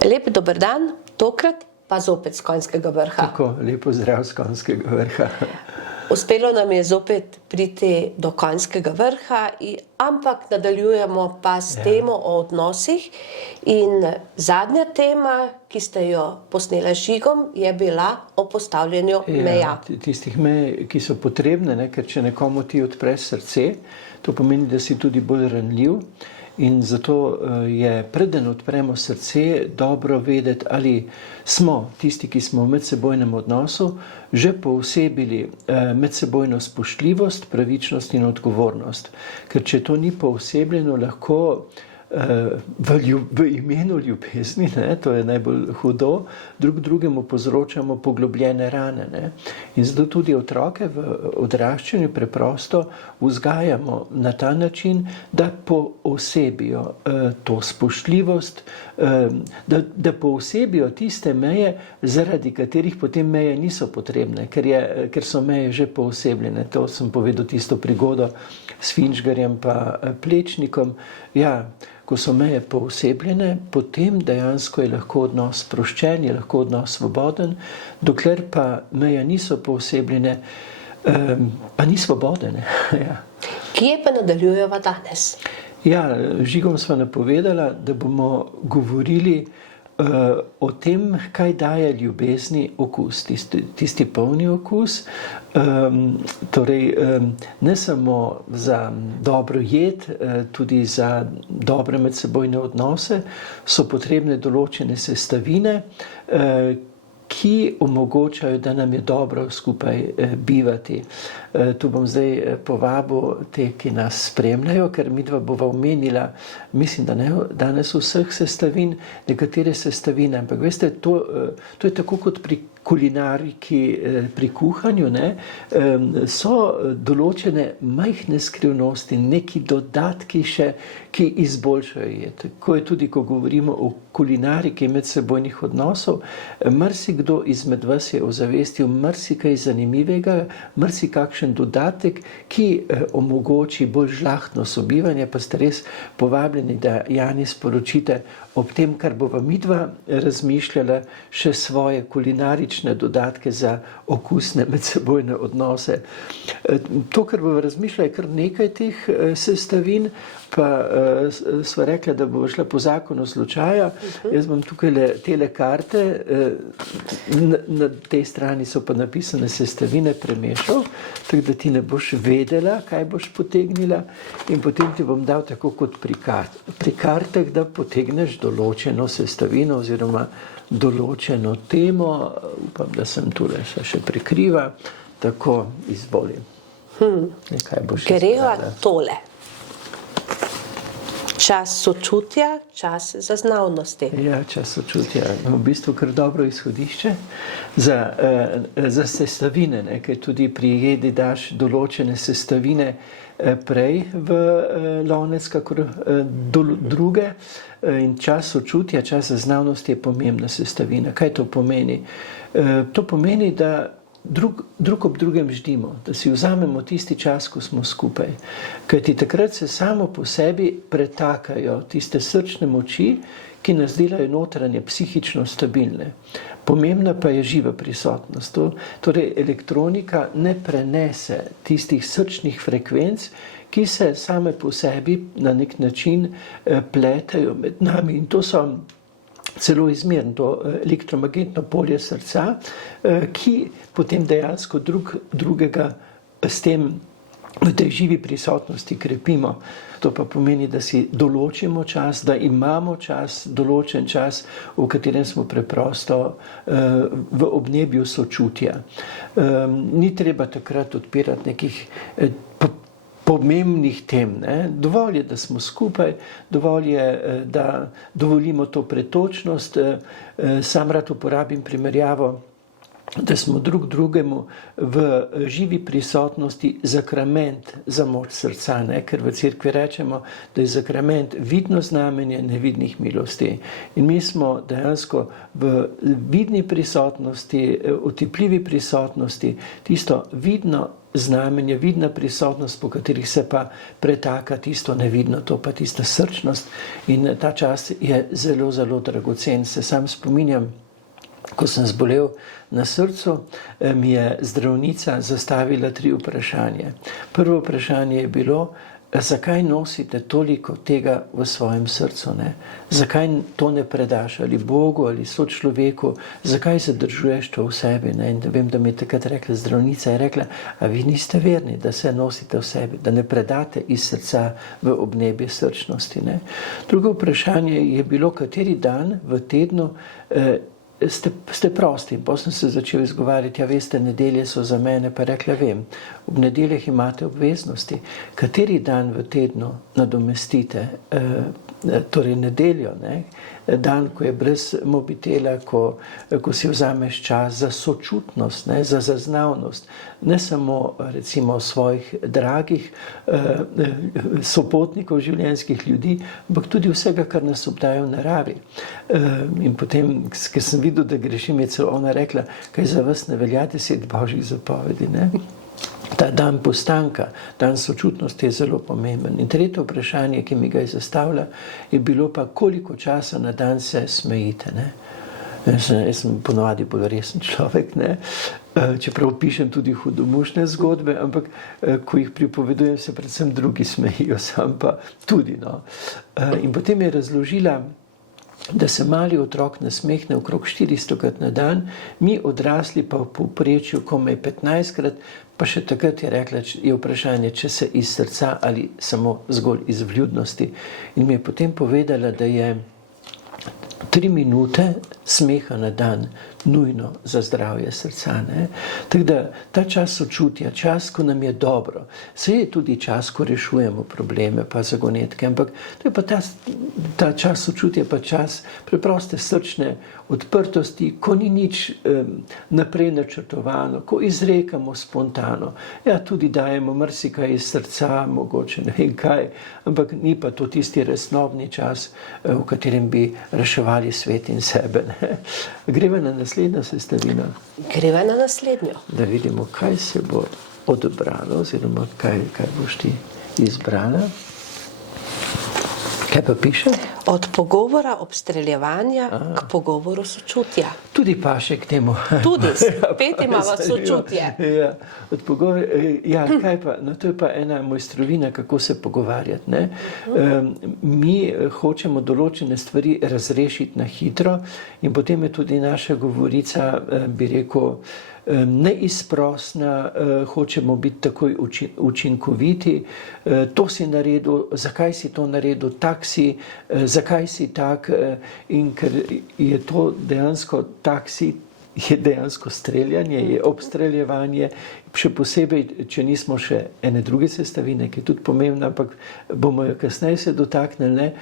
Lep dober dan, tokrat pa zopet z Konjskega vrha. Tako, lepo zdrav z Konjskega vrha. Uspelo nam je zopet priti do Konjskega vrha, ampak nadaljujemo pa s temo o odnosih. In zadnja tema, ki ste jo posnela z Žigom, je bila o postavljanju meja. Tistih mej, ki so potrebne, ker če nekomu ti odpreš srce, to pomeni, da si tudi bolj ranljiv. In zato je, preden odpremo srce, dobro vedeti, ali smo tisti, ki smo v medsebojnem odnosu, že poosebili medsebojno spoštljivost, pravičnost in odgovornost. Ker če to ni poosebljeno, lahko v imenu ljubezni, to je najbolj hudo, drug drugemu povzročamo poglobljene rane. In zato tudi otroke v odraščanju preprosto vzgajamo na ta način, da poosebijo to spoštljivost, da poosebijo tiste meje, zaradi katerih potem meje niso potrebne, ker so meje že poosebljene. To sem povedal tisto prigodo s Finžgarjem pa Plečnikom. Ja, ko so meje poosebljene, potem dejansko je lahko odnos sproščen, je lahko odnos svoboden, dokler pa meje niso poosebljene, pa ni svobodene. Ja. Kje pa nadaljujeva danes? Ja, Žigom sva napovedala, da bomo govorili o tem, kaj daje ljubezni okus, tisti polni okus. Torej, ne samo za dobro jed, tudi za dobre medsebojne odnose so potrebne določene sestavine, ki omogočajo, da nam je dobro skupaj bivati. Tu bom zdaj povabil te, ki nas spremljajo, ker midva bova omenila, mislim, da ne danes vseh sestavin, nekatere sestavine, ampak veste, to je tako kot pri kulinariki, pri kuhanju, so določene majhne skrivnosti, neki dodatki še, ki izboljšajo jed. Tako je tudi, ko govorimo o kulinariki medsebojnih odnosov, marsikdo izmed vas je ozavestil marsikaj zanimivega, marsikakšen dodatek, ki omogoči bolj žlahtno sobivanje, pa ste res povabljeni, da Jani sporočite ob tem, kar bova midva razmišljala, še svoje kulinarične dodatke za okusne medsebojne odnose. To, kar bova razmišljala, je kar nekaj teh sestavin, pa sva rekla, da bova šla po zakonu slučaja. Jaz bom tukaj tele karte, na tej strani so pa napisane sestavine, premešal, tako da ti ne boš vedela, kaj boš potegnila, in potem ti bom dal tako kot pri kartah, da potegneš določeno sestavino oziroma določeno temo. Upam, da sem tule še prekriva. Tako, izvolim. Greva tole. Čas sočutja, čas zaznavnosti. Ja, čas sočutja. V bistvu kar dobro izhodišče za sestavine, ker tudi pri jedi daš določene sestavine prej v lonec, kakor druge. In čas sočutja, čas zaznavnosti je pomembna sestavina. Kaj to pomeni? To pomeni, da drug ob drugem ždimo, da si vzamemo tisti čas, ko smo skupaj. Kajti takrat se samo po sebi pretakajo tiste srčne moči, ki nas delajo notranje psihično stabilne. Pomembna pa je živa prisotnost. Torej, elektronika ne prenese tistih srčnih frekvenc, ki se same po sebi na nek način pletajo med nami. In to so celo izmerno, to elektromagnetno polje srca, ki potem dejansko drugega s tem v tej živi prisotnosti krepimo. To pa pomeni, da si določimo čas, da imamo čas, določen čas, v katerem smo preprosto v obnebju sočutja. Ni treba takrat odpirati nekih pomembnih tem. Dovolj je, da smo skupaj, dovolj je, da dovolimo to pretočnost. Sam rad uporabim primerjavo, da smo drug drugemu v živi prisotnosti sakrament za moč srca, ker v cerkvi rečemo, da je sakrament vidno znamenje nevidnih milosti. In mi smo dejansko v vidni prisotnosti, otipljivi prisotnosti, tisto vidno znamenja, vidna prisotnost, po katerih se pa pretaka tisto nevidno, to pa tista srčnost. In ta čas je zelo, zelo dragocen. Se sam spominjam, ko sem zbolel na srcu, mi je zdravnica zastavila 3 vprašanja. Prvo vprašanje je bilo, zakaj nosite toliko tega v svojem srcu, ne? Zakaj to ne predaš ali Bogu ali sočloveku, zakaj zadržuješ to v sebi, ne? In vem, da mi je takrat rekla zdravnica, je rekla, a vi niste verni, da se nosite v sebi, da ne predate iz srca v obnebje srčnosti, ne? Drugo vprašanje je bilo, kateri dan v tednu ste prosti. In potem sem se začel izgovarjati, ja veste, nedelje so za mene, pa rekla, vem, ob nedeljah imate obveznosti. Kateri dan v tednu nadomestite, torej nedeljo, ne? Dan, ko je brez mobitela, ko si vzameš čas za sočutnost, ne? Za zaznavnost, ne samo recimo svojih dragih sopotnikov, življenjskih ljudi, ampak tudi vsega, kar nas obdaja v naravi. In potem, ker sem videl, da grešim, je celo ona rekla, kaj za vas ne velja 10 božjih zapovedi, ne? Ta dan postanka, dan sočutnosti je zelo pomemben. In tretje vprašanje, ki mi ga je zastavila, je bilo pa, koliko časa na dan se smejite, ne? Jaz sem ponovadi bolj resen človek, ne? Čeprav pišem tudi hudomušne zgodbe, ampak ko jih pripovedujem, se predvsem drugi smejijo, sam pa tudi, no. In potem je razložila, da se mali otrok nasmehne okrog 400krat na dan, mi odrasli pa v povprečju komaj 15krat, pa še takrat je rekla, je vprašanje, če se iz srca ali samo zgolj iz vljudnosti. In mi je potem povedala, da je 3 minute smeha na dan nujno za zdravje srca, ne? Tako da ta čas sočutja, čas, ko nam je dobro, se je tudi čas, ko rešujemo probleme pa zagonetke, ampak to je pa ta čas sočutja, pa čas preproste srčne odprtosti, ko ni nič naprej načrtovano, ko izrekamo spontano. Ja, tudi dajemo marsikaj iz srca, mogoče ne vem kaj, ampak ni pa to tisti resnobni čas, v katerem bi reševali svet in sebe, ne? Greva na naslednjo sestavino. Greva na naslednjo. Da vidimo, kaj se bo odebralo, oziroma kaj boš ti izbrala. Kaj pa piše? Od pogovora obstreljevanja k pogovoru sočutja. Tudi paše k temu. Tudi, spet imamo sočutje. Ja, od pogovora, ja, kaj pa, no to je pa ena mojstrovina, kako se pogovarjati, ne? Mi hočemo določene stvari razrešiti na hitro in potem je tudi naša govorica, bi rekel, neizprosna, hočemo biti takoj učinkoviti, to si naredil, zakaj si to naredil, tak si, zakaj si tak, in ker je to dejansko taksi, je dejansko streljanje, je obstreljevanje, še posebej, če nismo še ene druge sestavine, ki je tudi pomembna, ampak bomo jo kasneje se dotaknili, ne?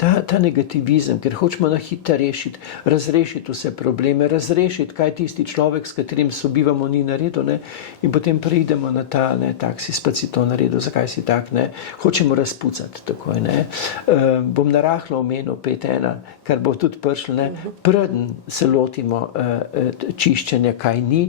Ta negativizem, ker hočemo na hitro rešiti, razrešiti vse probleme, razrešiti, kaj tisti človek, s katerim sobivamo, ni naredil, ne? In potem preidemo na ta, ne, tak si spet si to naredil, zakaj si tak, ne? Hočemo razpucati takoj, ne? Bom narahlo omenil 5.1, kar bo tudi prišlo, ne? Preden se lotimo čiščenja, kaj ni,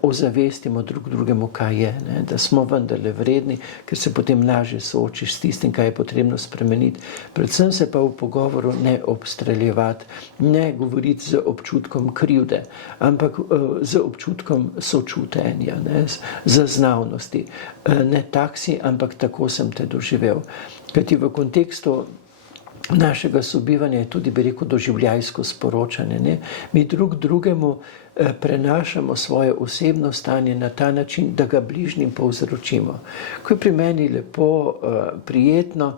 ozavestimo drugemu, kaj je, ne? Da smo vendarle vredni, ker se potem lažje soočiš s tistim, kaj je potrebno spremeniti. Predvsem se pa v pogovoru ne obstreljevati, ne govoriti z občutkom krivde, ampak z občutkom sočutenja, ne? Zaznavnosti. Ne taksi, ampak tako sem te doživel. Kajti v kontekstu našega sobivanja je tudi, bi rekel, doživljajsko sporočanje, ne? Mi drugemu prenašamo svoje osebno stanje na ta način, da ga bližnjim povzročimo. Ko je pri meni lepo, prijetno,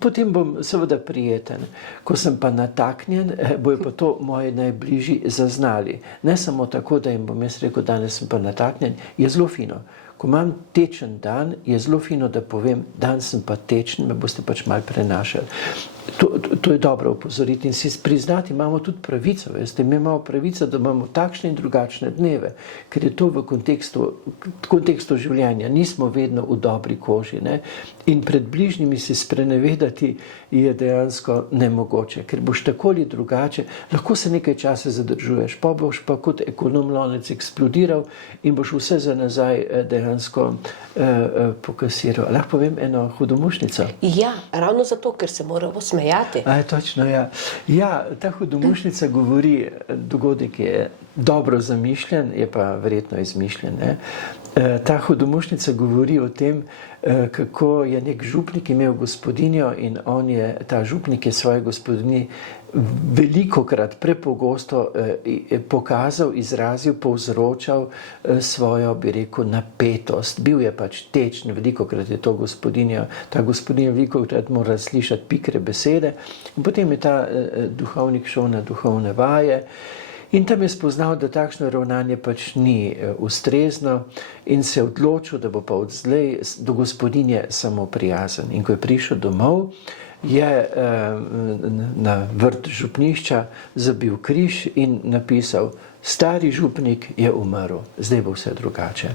potem bom seveda prijeten. Ko sem pa nataknjen, bojo pa to moji najbližji zaznali. Ne samo tako, da jim bom jaz rekel, danes sem pa nataknjen, je zelo fino. Ko imam tečen dan, je zelo fino, da povem, dan sem pa tečen, me boste pač malo prenašali. To je dobro opozoriti in si priznati, imamo tudi pravico, veste, mi imamo pravico, da imamo takšne in drugačne dneve, ker je to v kontekstu življenja, nismo vedno v dobri koži, ne? In pred bližnjimi se sprenevedati je dejansko nemogoče, ker boš tako ali drugače, lahko se nekaj časa zadržuješ, pa boš pa kot ekonomlonec eksplodiral in boš vse za nazaj dejansko pokasiral. Lahko povem eno hudomušnico? Ja, ravno zato, ker se moramo smejati. Točno, ja. Ja, ta hudomušnica govori, dogodek je dobro zamišljen, je pa verjetno izmišljen. Ne? Ta hudomušnica govori o tem, kako je nek župnik imel gospodinjo in ta župnik je svoje gospodinji velikokrat, prepogosto pokazal, izrazil, povzročal svojo, bi rekel, napetost. Bil je pač tečen, velikokrat je ta gospodinja velikokrat mora slišati pikre besede. In potem je ta duhovnik šel na duhovne vaje in tam je spoznal, da takšno ravnanje pač ni ustrezno in se je odločil, da bo pa odslej do gospodinje samo prijazen. In ko je prišel domov, je na vrt župnišča zabil križ in napisal: stari župnik je umrl, zdaj bo vse drugače.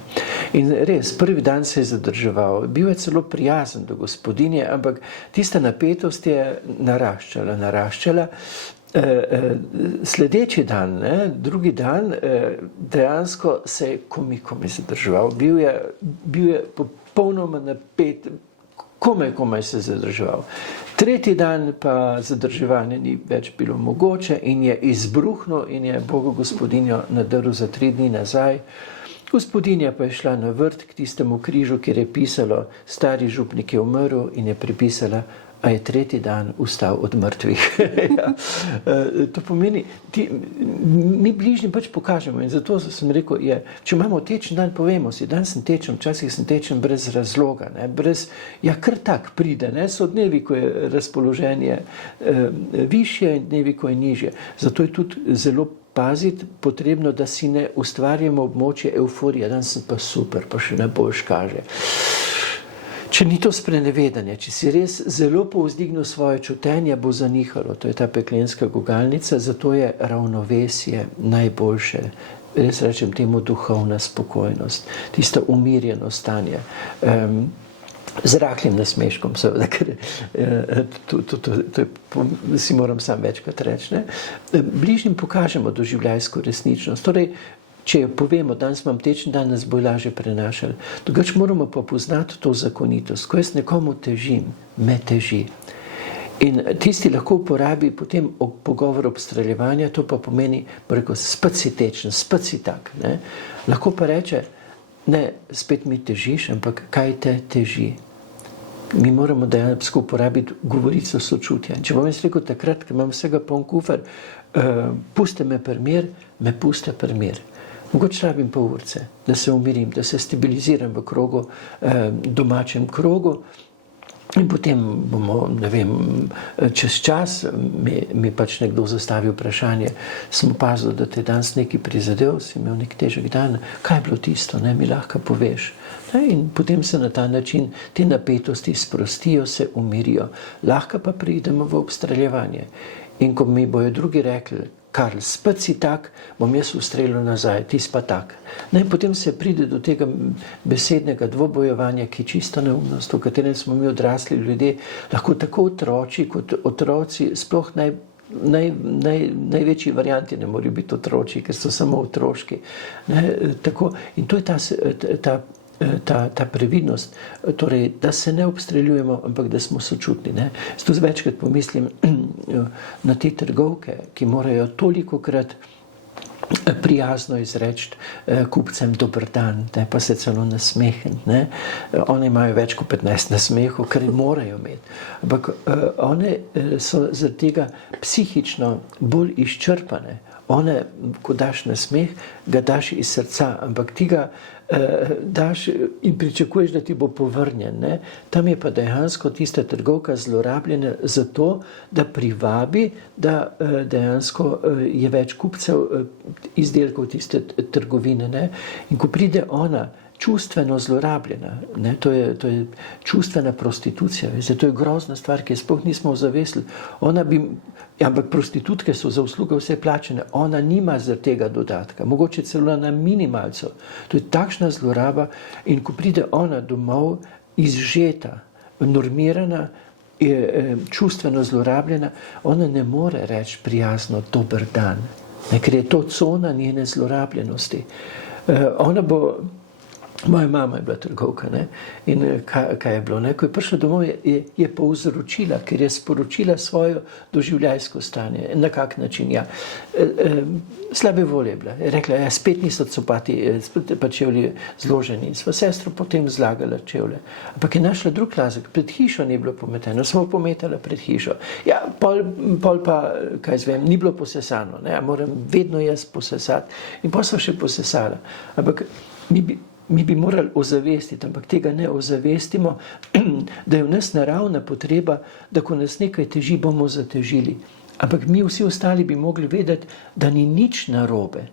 In res, prvi dan se je zadrževal, bil je celo prijazen do gospodinje, ampak tista napetost je naraščala. Sledeči dan, drugi dan, dejansko se je komaj zadrževal, bil je popolnoma napet, komaj se je zadrževal. Tretji dan pa zadrževanje ni več bilo mogoče in je izbruhnil in je Bogu gospodinjo nadrl za 3 dni nazaj. Gospodinja pa je šla na vrt k tistemu križu, kjer je pisalo: stari župnik je umrl, in je pripisala: a je tretji dan vstal od mrtvih. Ja. To pomeni, mi bližnjim pač pokažemo in zato sem rekel, če imamo tečen dan, povemo si, dan sem tečen, včasih sem tečen brez razloga, kar tak pride, so dnevi, ko je razpoloženje višje in dnevi, ko je nižje. Zato je tudi zelo paziti potrebno, da si ne ustvarjamo območje evforije, dan sem pa super, pa še najboljš kaže. Če ni to sprenevedanje, če si res zelo povzdignil svoje čutenje, bo zanihalo. To je ta peklenska gugalnica, zato je ravnovesje najboljše. Res rečem temu duhovna spokojnost, tista umirjeno stanje. Z rahlim nasmeškom, seveda, ker to si moram sam večkrat reči. Bližnjim pokažemo doživljajsko resničnost. Torej, če jo povemo, danes imam tečen dan, nas bo lažje prenašali. Drugače moramo pa poznati to zakonitost. Ko jaz nekomu težim, me teži. In tisti lahko uporabi potem pogovor obstreljevanja, to pa pomeni, rekel, spet si tečen, spet si tak. Lahko pa reče: ne, spet mi težiš, ampak kaj te teži? Mi moramo dejansko uporabiti govorico sočutja. Če bom jaz rekel takrat, ko imam vsega poln kufer, puste me primir, me puste primir. Mogoče rabim pol urce, da se umirim, da se stabiliziram v krogu, domačem krogu in potem bomo, ne vem, čez čas mi pač nekdo zastavi vprašanje: sem opazil, da te danes nekaj prizadel, si imel nek težek dan, kaj je bilo tisto, mi lahko poveš. In potem se na ta način te napetosti sprostijo, se umirijo. Lahko pa pridemo v obstreljevanje. In ko mi bojo drugi rekli: Karl, spet si tak, bom jaz ustrelil nazaj, ti pa tak. In potem se pride do tega besednega dvobojevanja, ki je čisto neumnost, v katerem smo mi odrasli ljudje, lahko tako otroci kot otroci, sploh največji varianti ne morajo biti otroci, ker so samo otroški. In to je ta previdnost, torej, da se ne obstreljujemo, ampak da smo sočutni. Zato večkrat pomislim na te trgovke, ki morajo tolikokrat prijazno izreči kupcem dober dan, pa se celo nasmehniti. One imajo več kot 15 nasmehov, kar morajo imeti. Ampak one so zaradi tega psihično bolj izčrpane. One, ko daš nasmeh, ga daš iz srca, ampak ti ga daš in pričakuješ, da ti bo povrnjen. Tam je pa dejansko tista trgovka zlorabljena zato, da privabi, da dejansko je več kupcev izdelkov tiste trgovine. In ko pride ona, čustveno zlorabljena. Ne? To je čustvena prostitucija. Veste, to je grozna stvar, ki je sploh nismo ozavestili. Ampak prostitutke so za usluge vse plačene. Ona nima zaradi tega dodatka. Mogoče celo na minimalcu. To je takšna zloraba in ko pride ona domov izžeta, normirana, čustveno zlorabljena, ona ne more reči prijazno dober dan. Ker je to cona njene zlorabljenosti. Moja mama je bila trgovka, ne? In kaj je bilo? Ne? Ko je prišla domov, je povzročila, ker je sporočila svojo doživljajsko stanje. Na kak način? Ja. Slabe volje je bila. Je rekla, ja, spet niso copati, spet pa čevlji zloženi. Sva sestro potem zlagala čevlje. Ampak je našla drug razlog. Pred hišo ni bilo pometeno, smo pometala pred hišo. Ja, pol pa, kaj zvem, ni bilo posesano. Ne? Moram vedno jaz posesati. In pa sva še posesala. Ampak mi bi morali ozavestiti, ampak tega ne ozavestimo, da je v nas naravna potreba, da ko nas nekaj teži, bomo zatežili. Ampak mi vsi ostali bi mogli vedeti, da ni nič narobe,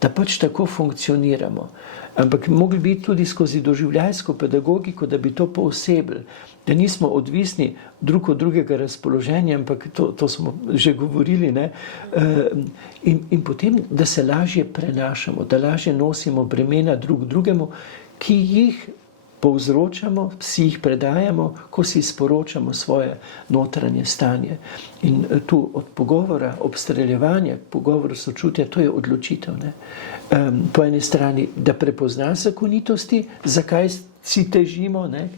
da pač tako funkcioniramo. Ampak mogli bi tudi skozi doživljajsko pedagogiko, da bi to poosebili, da nismo odvisni drug od drugega razpoloženja, ampak to smo že govorili, ne? In potem, da se lažje prenašamo, da lažje nosimo bremena drug drugemu, ki jih povzročamo, si jih predajamo, ko si sporočamo svoje notranje stanje. In tu od pogovora, obstreljevanja, pogovor sočutja, to je odločitev. Ne? Po eni strani, da prepoznaš zakonitosti, zakaj si težimo, ne?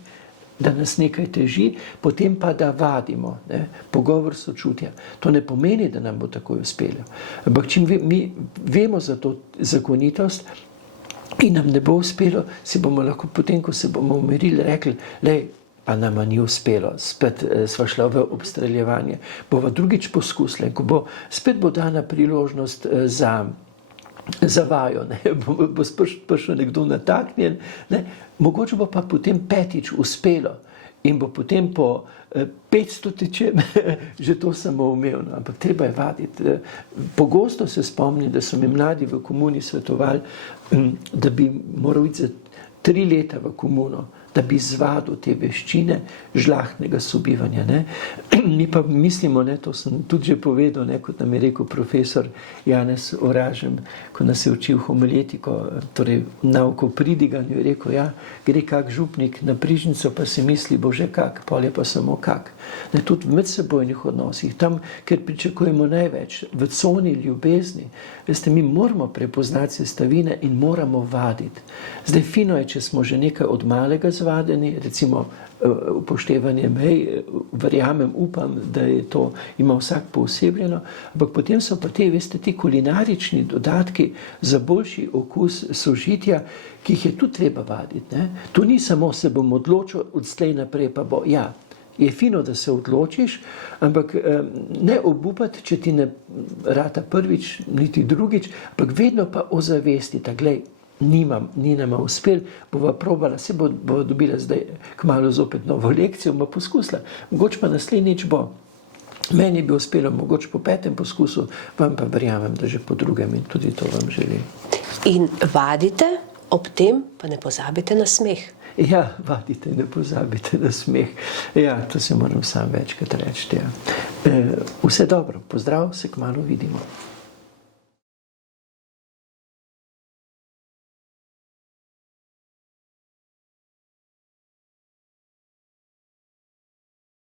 Da nas nekaj teži, potem pa da vadimo, ne? Pogovor sočutja. To ne pomeni, da nam bo takoj uspelo. Ampak čim mi vemo za to zakonitost in nam ne bo uspelo, si bomo lahko potem, ko se bomo umirili, rekli, lej, pa nama ni uspelo, spet sva šla v obstreljevanje. Bova drugič poskusila, ko spet bo dana priložnost za vajo, ne? Bo prišel nekdo nataknjen, ne? Mogoče bo pa potem petič uspelo in bo potem po 500 že to samoumevno, ampak treba je vaditi. Pogosto se spomnim, da so mi mladi v komuni svetovali, da bi moral iti za 3 leta v komuno, da bi zvadil te veščine žlahtnega sobivanja. Ne? Mi pa mislimo, ne, to sem tudi že povedal, ne, kot nam je rekel profesor Janez Oražem, ko nas je učil homiletiko, torej nauko pridiganju, je rekel, ja, gre kak župnik na prižnico, pa si misli, bože kak, pol je pa samo kak. Ne, tudi v medsebojnih odnosih, tam, kjer pričakujemo največ, v coni ljubezni, veste, mi moramo prepoznati sestavine in moramo vaditi. Zdaj, fino je, če smo že nekaj od malega zvadeni, recimo upoštevanje mej, verjamem, upam, da je to, ima vsak poosebljeno, ampak potem so pa veste, ti kulinarični dodatki za boljši okus sožitja, ki jih je tudi treba vaditi. Ne? Tu ni samo se bom odločil, odslej naprej pa bo, ja, je fino, da se odločiš, ampak ne obupati, če ti ne rata prvič, niti drugič, ampak vedno pa ozavestiti, glej, ni nama uspel, bova probala, se bova dobila zdaj kmalu zopet novo lekcijo, bova poskusila, mogoče pa naslednjič bo. Meni bi uspelo, mogoče po 5. poskusu, vam pa verjamem, da že po 2. in tudi to vam želim. In vadite, ob tem pa ne pozabite na smeh. Ja, vadite, ne pozabite na smeh. Ja, to se moram sam večkrat reči. Ja. Vse dobro, pozdrav, se kmalu vidimo.